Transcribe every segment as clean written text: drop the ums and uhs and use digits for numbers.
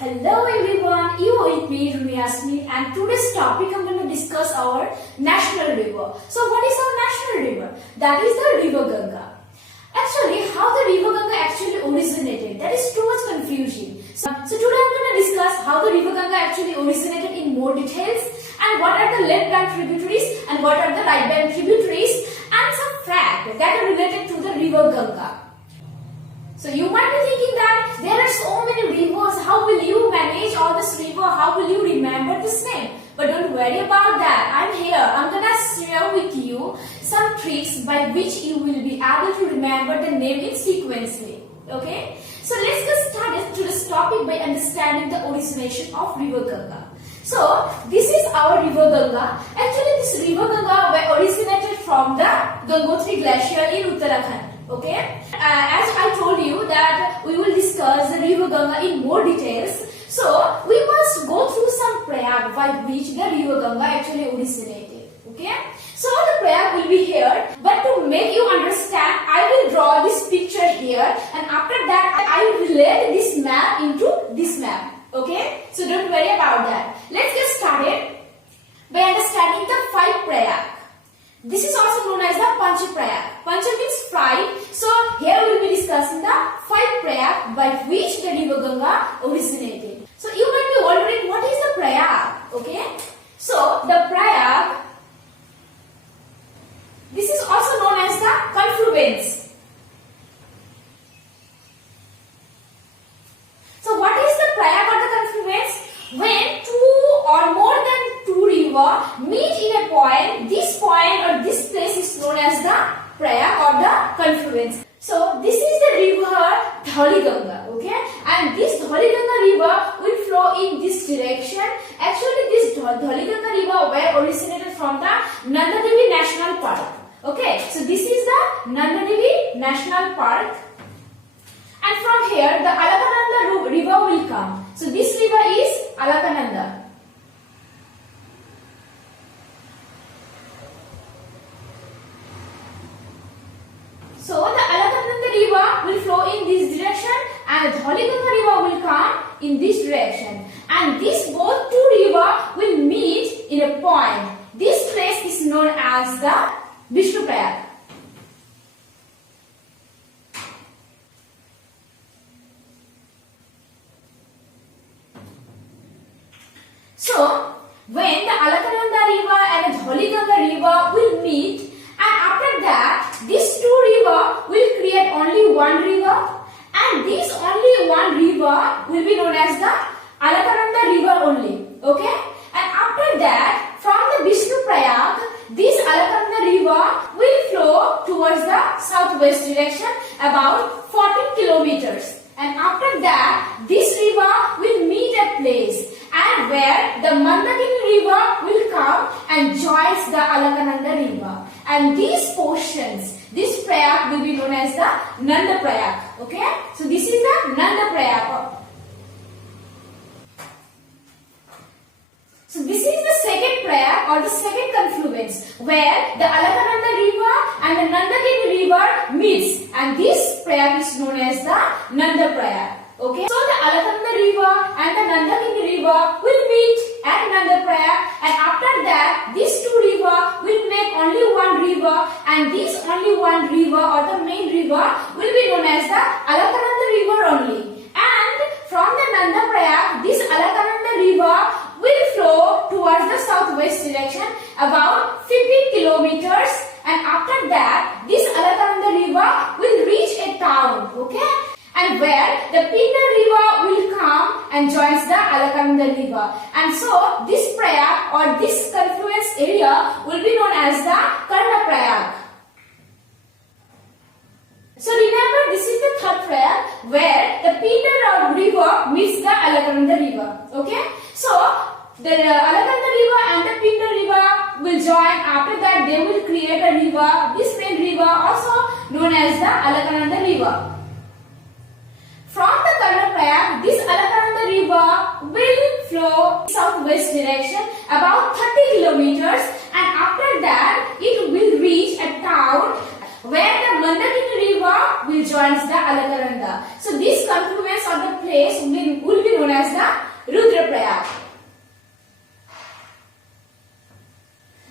Hello everyone, you are with me Rumiasmi, and today's topic I'm going to discuss our national river. So what is our national river? That is the River Ganga. Actually, how the River Ganga actually originated, that is too much confusion. So today I'm going to discuss how the River Ganga actually originated in more details, and what are the left bank tributaries and what are the right bank tributaries, and some facts that are related to the River Ganga. So you might be thinking that there are so many rivers, how will you manage all this river, how will you remember this name? But don't worry about that, I'm here, I'm gonna share with you some tricks by which you will be able to remember the name in sequentially. Okay? So let's get started to this topic by understanding the origination of River Ganga. So this is our River Ganga. Actually this River Ganga originated from the Gangotri glacier in Uttarakhand. Okay, as I told you that we will discuss the River Ganga in more details. So we must go through some Prayag by which the River Ganga actually originated. Okay, so the Prayag will be here, but to make you understand, I will draw this picture here, and after that I will relate this map into this map. Okay, so don't worry about that. Let's get started by understanding the 5 Prayag. This is also known as the Pancha Prayag. Pancha means 5. So here we will be discussing the 5 Prayag by which the River Ganga originated. So you might be wondering what is the Prayag? Okay. So the Prayag, this is also known as the confluence. So what is the Prayag or the confluence? When 2 or more than 2 rivers meet in a point, this point or this place is known as the Prayag or the confluence. So this is the river Dhali Ganga, okay? And this Dhali Ganga river will flow in this direction. Actually this Dhali Ganga river were originated from the Nanda Devi National Park. Okay, so this is the Nanda Devi National Park. And from here the Alakananda river will come. So this river is Alakananda. So the Alakananda river will flow in this direction, and the Dhali Ganga river will come in this direction. And these both 2 rivers will meet in a point. This place is known as the Vishnu Prayag. So when the Alakananda river and the Dhali Ganga river will meet, and after that these 2 rivers will create only one river, and this only one river will be known as the Alakananda river only. Okay, and after that from the Vishnu Prayag, this Alakananda river will flow towards the southwest direction about 14 kilometers, and after that this river will meet a place, and where the Mandakini river will come and joins the Alakananda river, and these portions, this Prayag will be known as the Nanda Prayag. Okay, so this is the Nanda Prayag. So this is the second Prayag or the second confluence, where the Alakananda river and the Mandakini river meets, and this Prayag is known as the Nanda Prayag. Okay, so the Alakananda river and the Mandakini river will meet at Nanda Prayag, and after that these 2 rivers will make only one river, and this only one river or the main river will be known as the Alakananda river only. And from the Nanda Prayag, this Alakananda river will flow towards the southwest direction about 15 kilometers, and after that this Alakananda river will reach a town. Okay, and where the Pindar river will come and joins the Alakananda river, and so this Prayag or this confluence area will be known as the Karna Prayag. So remember, this is the third Prayag where the Pindar river meets the Alakananda river. Okay, so the Alakananda river and the Pindar river will join. After that they will create a river, this main river also known as the Alakananda river. From the Karna Prayag, this Alakananda river will flow southwest direction about 30 kilometers, and after that it will reach a town where the Mandakini river will join the Alakananda. So this confluence or the place will be known as the Rudraprayag.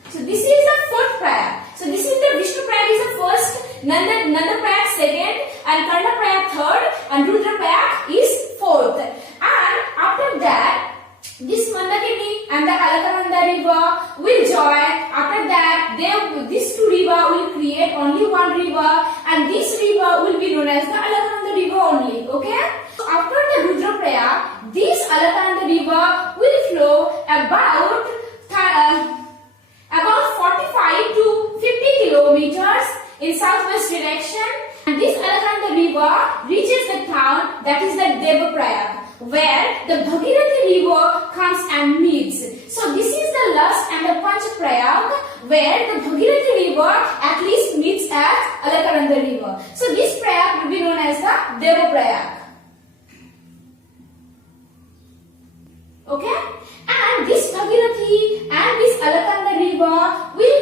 So this is the fourth Prayag. So this is the Vishnu Prayag is the first, Nanda Prayag second, and Karna Prayag third, and Rudraprayag is fourth. And after that, this Mandakini and the Alakananda river will join. After that, these two rivers will create only one river, and this river will be known as the Alakananda river only. Okay? So after the Rudraprayag, this Alakananda river will flow about 45 to 50 kilometers in southwest direction, and this Alakananda river reaches the town that is the Devaprayag, where the Bhagirathi river comes and meets. So this is the last and the Panchaprayag, where the Bhagirathi river at least meets at Alakananda river. So this Prayag will be known as the Devaprayag. Okay? And this Bhagirathi and this Alakananda river will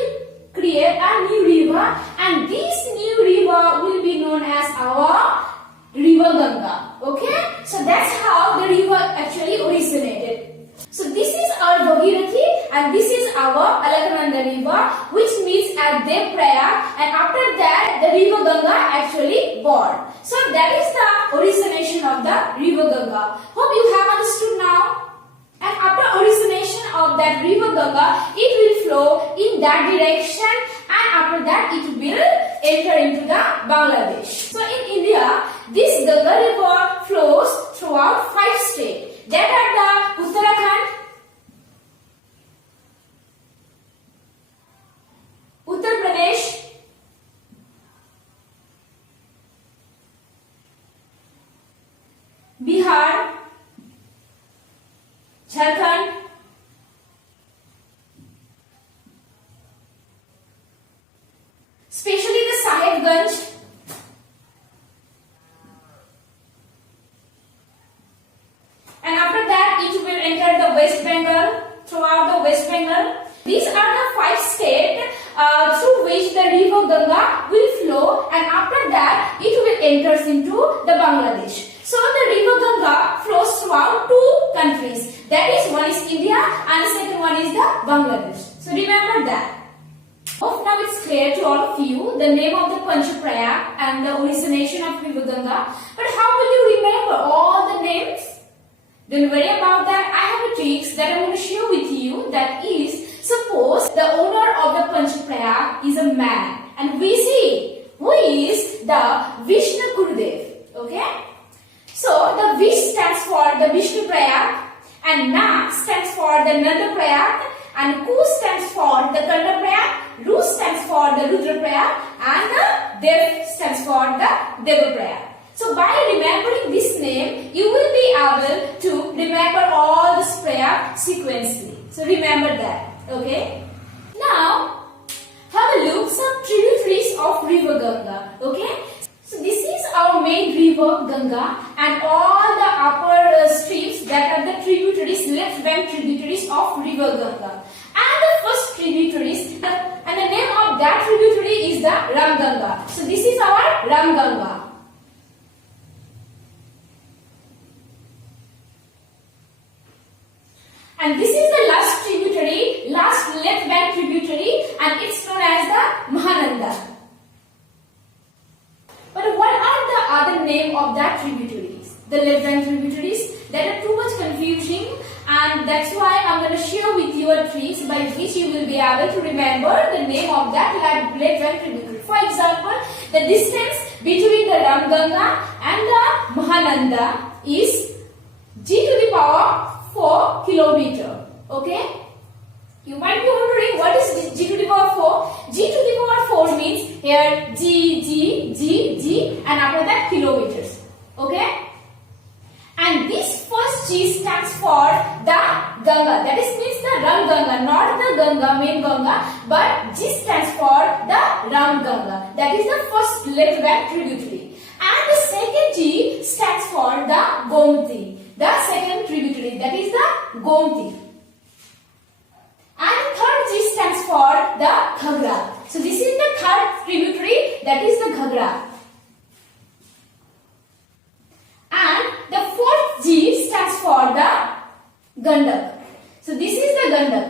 create a new river, and this new river will be known as our River Ganga. Okay? So that's how the river actually originated. So this is our Bhagirathi and this is our Alakananda river, which meets at Devaprayag, and after that the River Ganga actually born. So that is the origination of the River Ganga. Hope you have understood now. And after origination of that River Ganga, it will flow in that direction, and after that it will enter into the Bangladesh. So in India, this Ganga river flows throughout 5 states. That are the Uttarakhand, Uttar Pradesh, Bihar, Jharkhand, especially the Sahibganj, and after that it will enter the West Bengal, throughout the West Bengal. These are the 5 states through which the River Ganga will flow, and after that it will enter into the Bangladesh. So the River Ganga flows throughout 2 countries. That is, one is India and the second one is the Bangladesh. So remember that. Hope now it's clear to all of you the name of the Panchaprayag and the origination of River Ganga. But how will you remember all the names? Don't worry about that. I have a tricks that I'm going to share with you. That is, suppose the owner of the Panchaprayag is a man, and we see who is the Vishnu Gurudev. Okay? So the Vish stands for the Vishnu Prayag, and Na stands for the Nanda Prayag, and Ku stands for the Karna Prayag, Ru stands for the Rudra Prayag, and the Dev stands for the Deva Prayag. So by remembering this name, you will be able to remember all this Prayag sequentially. So remember that. Okay? Now, have a look some tributaries of River Ganga. Okay? So this is our main river Ganga, and all the upper streams that are the tributaries, left bank tributaries of River Ganga. And the first tributaries, and the name of that tributary is the Ram Ganga. So this is our Ram Ganga. And this is the last tributary, last left bank tributary, and it's known as the Mahananda. But what are the other name of that tributaries? The left bank tributaries that are too much confusing, and that's why I'm going to share with you a tricks by which you will be able to remember the name of that left bank tributary. For example, the distance between the Ram Ganga and the Mahananda is g to the power 4 kilometer. Okay? You might be wondering what is g to the power 4? G to the power 4 means here G, and after that kilometers. Okay? And this first G stands for the Ganga. That is means the Ram Ganga, not the Ganga, main Ganga, but G stands for the Ram Ganga. That is the first left bank tributary. And the second G stands for the Gomti. The second tributary, that is the Gomti. And third G stands for the Ghagra. So this is the third tributary, that is the Ghagra. And the fourth G stands for the Gandak. So this is the Gandak.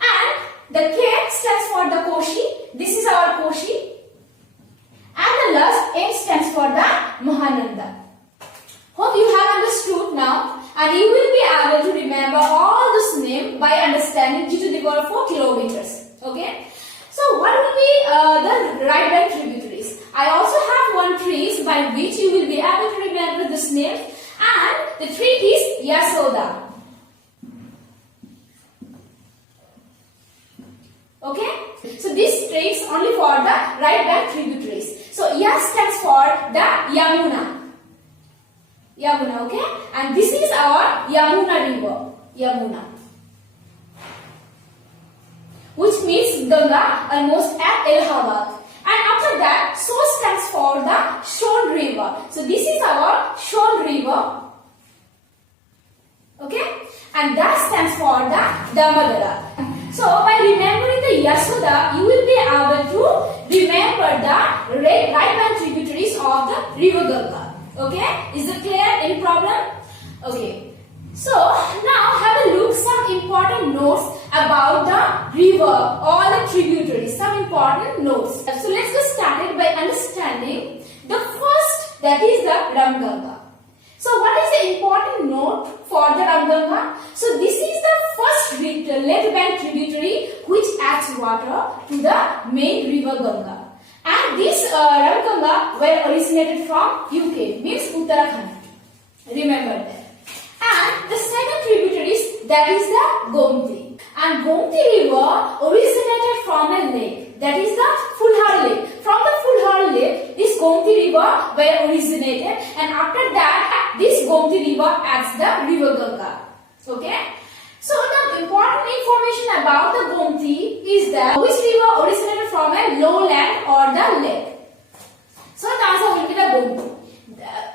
And the K stands for the Koshi. This is our Koshi. And the last M stands for the Mahananda. Hope you have understood now, and you will be able to remember all this name by understanding G to the power 4 kilometers. Okay. So what will be the right bank tributaries? I also have one trees by which you will be able to remember this name, and the tree is Yasoda. Okay. So this tree is only for the right bank tributaries. So Yas stands for the Yamuna. Yamuna, okay? And this is our Yamuna river. Yamuna. Which means Ganga almost at Allahabad. And after that, So stands for the Shon river. So this is our Shon river. Okay? And that stands for the Damodara. So by remembering the Yasoda, you will be able to remember the right bank tributaries of the River Ganga. Okay? Is it clear? Any problem? Okay. So now have a look some important notes about the river or the tributaries. Some important notes. So let's get started by understanding the first, that is the Ramganga. So what is the important note for the Ramganga? So this is the first left bank tributary which adds water to the main river Ganga. And this Ramganga were originated from UK, means Uttarakhand. Remember that. And the second tributaries, that is the Gomti. And Gomti river originated from a lake, that is the Fulhar lake. From the Fulhar lake, this Gomti river were originated, and after that, this Gomti river adds the river Ganga. Okay? So the important information about the Gomti is that which river originated from a lowland or the lake. So the answer will be the Gomti.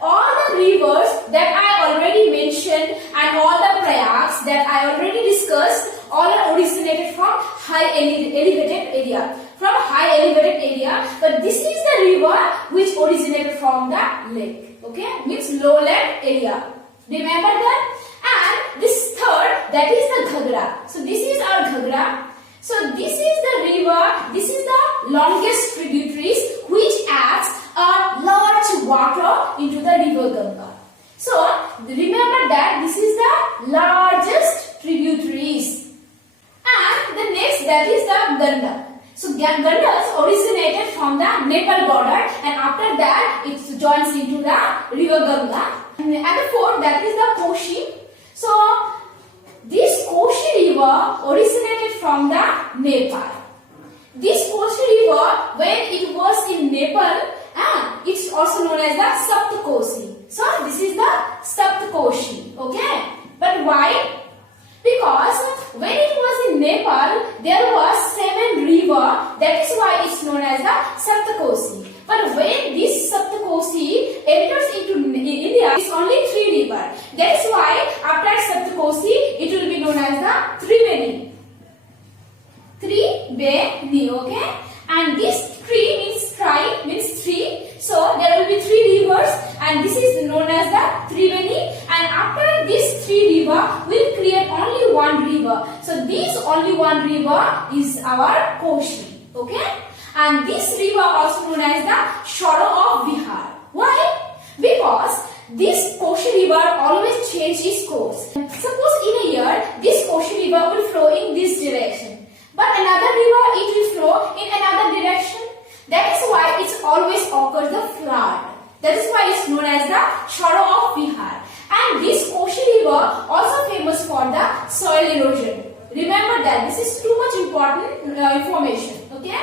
All the rivers that I already mentioned and all the Prayags that I already discussed, all are originated from high elevated area. From high elevated area, but this is the river which originated from the lake. Okay, means lowland area. Remember that? And this third, that is the Ghagra. So this is our Ghagra. So this is the river, this is the longest tributaries which adds a large water into the river Ganga. So remember that this is the largest tributaries. And the next, that is the Ganda. So Gandas originated from the Nepal border, and after that it joins into the river Ganga. And the fourth, that is the Koshi. So this Koshi river originated from the Nepal. This Koshi river, when it was in Nepal, it's also known as the Saptkoshi. So this is the Saptkoshi. Okay. But why? Because when it was in Nepal, there was 7 rivers. That is why it's known as the Saptkoshi. But when this Saptkoshi enters into India, it's only 3 rivers. That is why after Saptkoshi, it will be known as the Triveni. Triveni, okay? And this tree means tri, means 3. So there will be 3 rivers, and this is known as the Triveni. And after this 3 river, will create only 1 river. So this only 1 river is our Koshi. Okay? And this river also known as the Shadow of Bihar. Why? Because this Koshi river always changes its course. Suppose in a year, this Koshi river will flow in this direction. But another river, it will flow in another direction. That is why it always occurs the flood. That is why it's known as the Shadow of Bihar. And this Koshi river also famous for the soil erosion. Remember that. This is too much important information. Okay?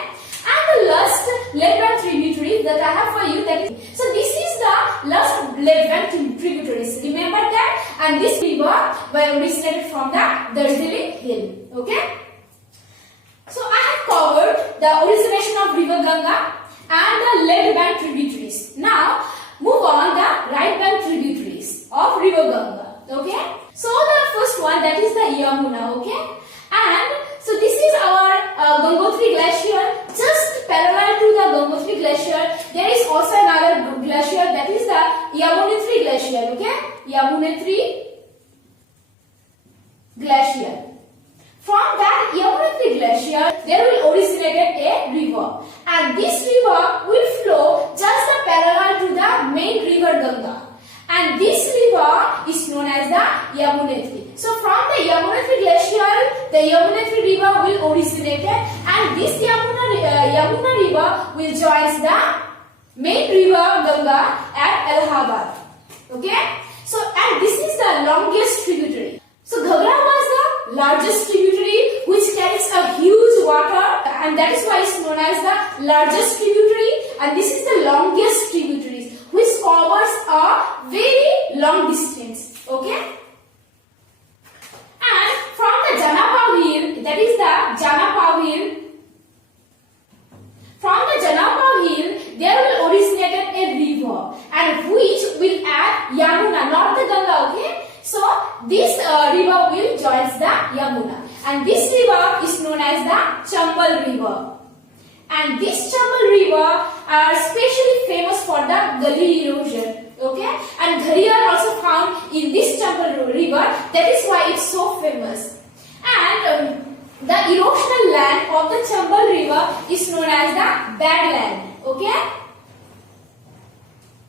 And the last left bank tributary that I have for you, that is, so this is the last left bank tributaries. Remember that? And this river were originated from the Darjeeling hill. Okay? So I have covered the origination of River Ganga and the left bank tributaries. Now move on the right bank tributaries of River Ganga. Okay? So the first one, that is the Yamuna. Okay? And so this is our Gangotri glacier just parallel to the Gangotri glacier, there is also another glacier, that is the Yamunotri glacier. Okay, Yamunotri glacier. From that Yamunotri glacier, there will originate a river, and this river will flow just parallel to the main river Ganga, and this river is known as the Yamunotri. So from the Yamunotri glacier, the Yamunotri river will originate, and this Yamuna river will join the main river Ganga at Allahabad. Okay, so and this is the longest tributary. So Ghagra was the largest tributary which carries a huge water, and that is why it is known as the largest tributary, and this is the longest tributary which covers a very long distance. Okay, and from the Janapavir, that is the Janapavir, from the Janapavir there will originate a river, and which will add Yamuna, not the Ganga. Okay, so this river will join the Yamuna, and this river is known as the Chambal river. And this Chambal river are especially famous for the gully erosion. Okay, and gharial are also found in this Chambal river. That is why it's so famous. And the erosional land of the Chambal river is known as the badland. Okay.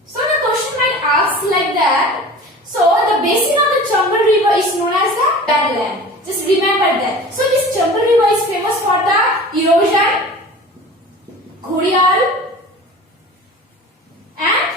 So the question might ask like that. So the basin of the Chambal river is known as the badland. Just remember that. So this Chambal river is famous for the erosion, gharial, and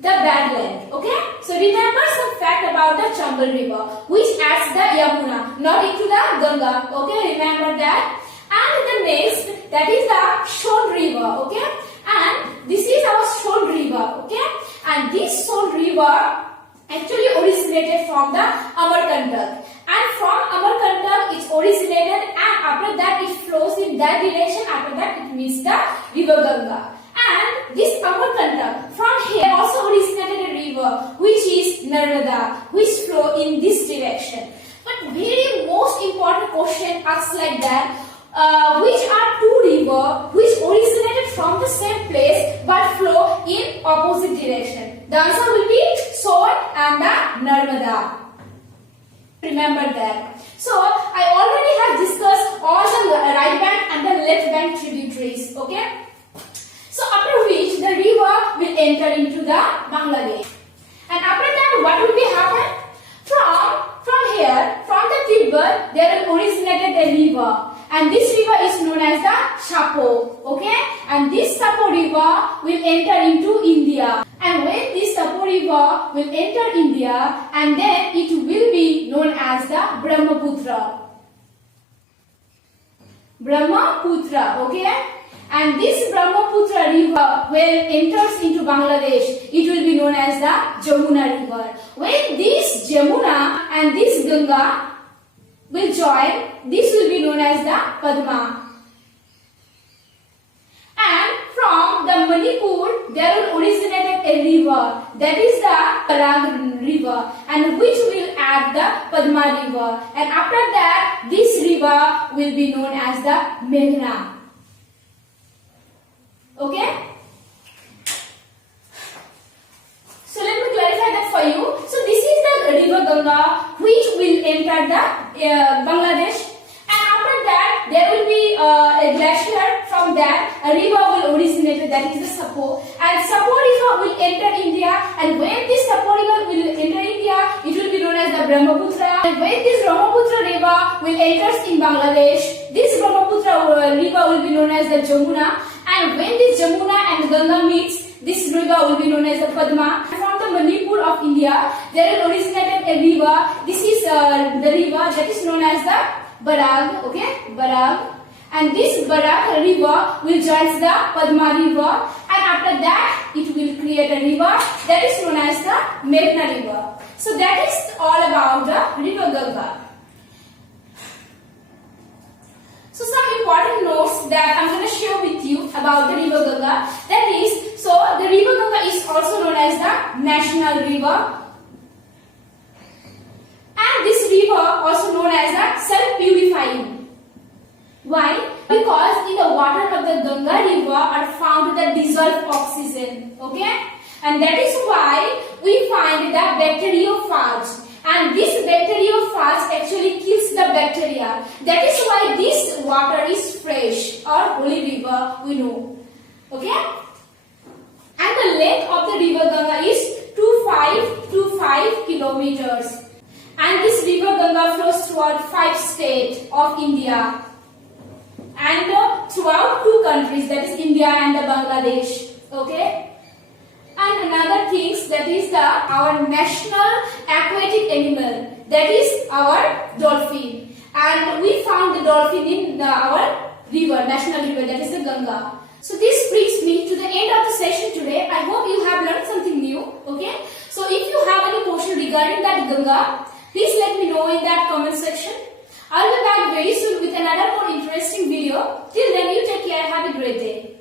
the badland. Okay. So remember some fact about the Chambal river, which adds the Yamuna, not into the Ganga. Okay. Remember that. And the next, that is the Son river. Okay. And this is our Son river. Okay. And this Son river actually originated from the Amarkantak, and from Amarkantak it originated, and after that it flows in that direction. After that it meets the River Ganga, and this Amarkantak from here also originated a river which is Narmada, which flow in this direction. But very most important question asks like that, which are two rivers which originated from the same place but flow in opposite direction? The answer will be Son and the Narmada. Remember that. So I already have discussed all the right bank and the left bank tributaries. Okay. So after which the river will enter into the Bangladesh, and after that what will be happen? From here, from the Tibet, there will originated a river, and this river is known as the Sapo. Okay, and this Sapo river will enter into India, and when this Sapo river will enter India, and then it will be known as the Brahmaputra. Brahmaputra. Okay. And this Brahmaputra river, when enters into Bangladesh, it will be known as the Jamuna river. When this Jamuna and this Ganga will join, this will be known as the Padma. And from the Manipur, there will originate a river, that is the Prayag river, and which will add the Padma river. And after that, this river will be known as the Meghna. Okay. So let me clarify that for you. So this is the River Ganga which will enter the Bangladesh, and after that there will be a glacier. From that a river will originate, that is the Sapo, and Sapo river will enter India, and when this Sapo river will enter India, it will be known as the Brahmaputra, and when this Brahmaputra river will enter in Bangladesh, this Brahmaputra river will be known as the Jamuna. And when this Jamuna and Ganga meets, this river will be known as the Padma. From the Manipur of India, there will originate a river. This is the river that is known as the Barag. Okay, Barag. And this Barag river will join the Padma river, and after that it will create a river that is known as the Meghna river. So that is all about the River Ganga. So some important notes that I'm going to share with you about the River Ganga. That is, so the River Ganga is also known as the national river, and this river also known as the self-purifying. Why? Because in the water of the Ganga river are found the dissolved oxygen. Okay? And that is why we find the bacteriophage. And this bacteriophage actually kills the bacteria. That is why this water is fresh or holy river we know. Okay? And the length of the river Ganga is 2525 kilometers. And this river Ganga flows throughout 5 states of India. And throughout 2 countries, that is India and Bangladesh. Okay? And another things, that is our national aquatic animal, that is our dolphin. And we found the dolphin in our river, national river, that is the Ganga. So this brings me to the end of the session today. I hope you have learned something new. Okay? So if you have any question regarding that Ganga, please let me know in that comment section. I'll be back very soon with another more interesting video. Till then, you take care. Have a great day.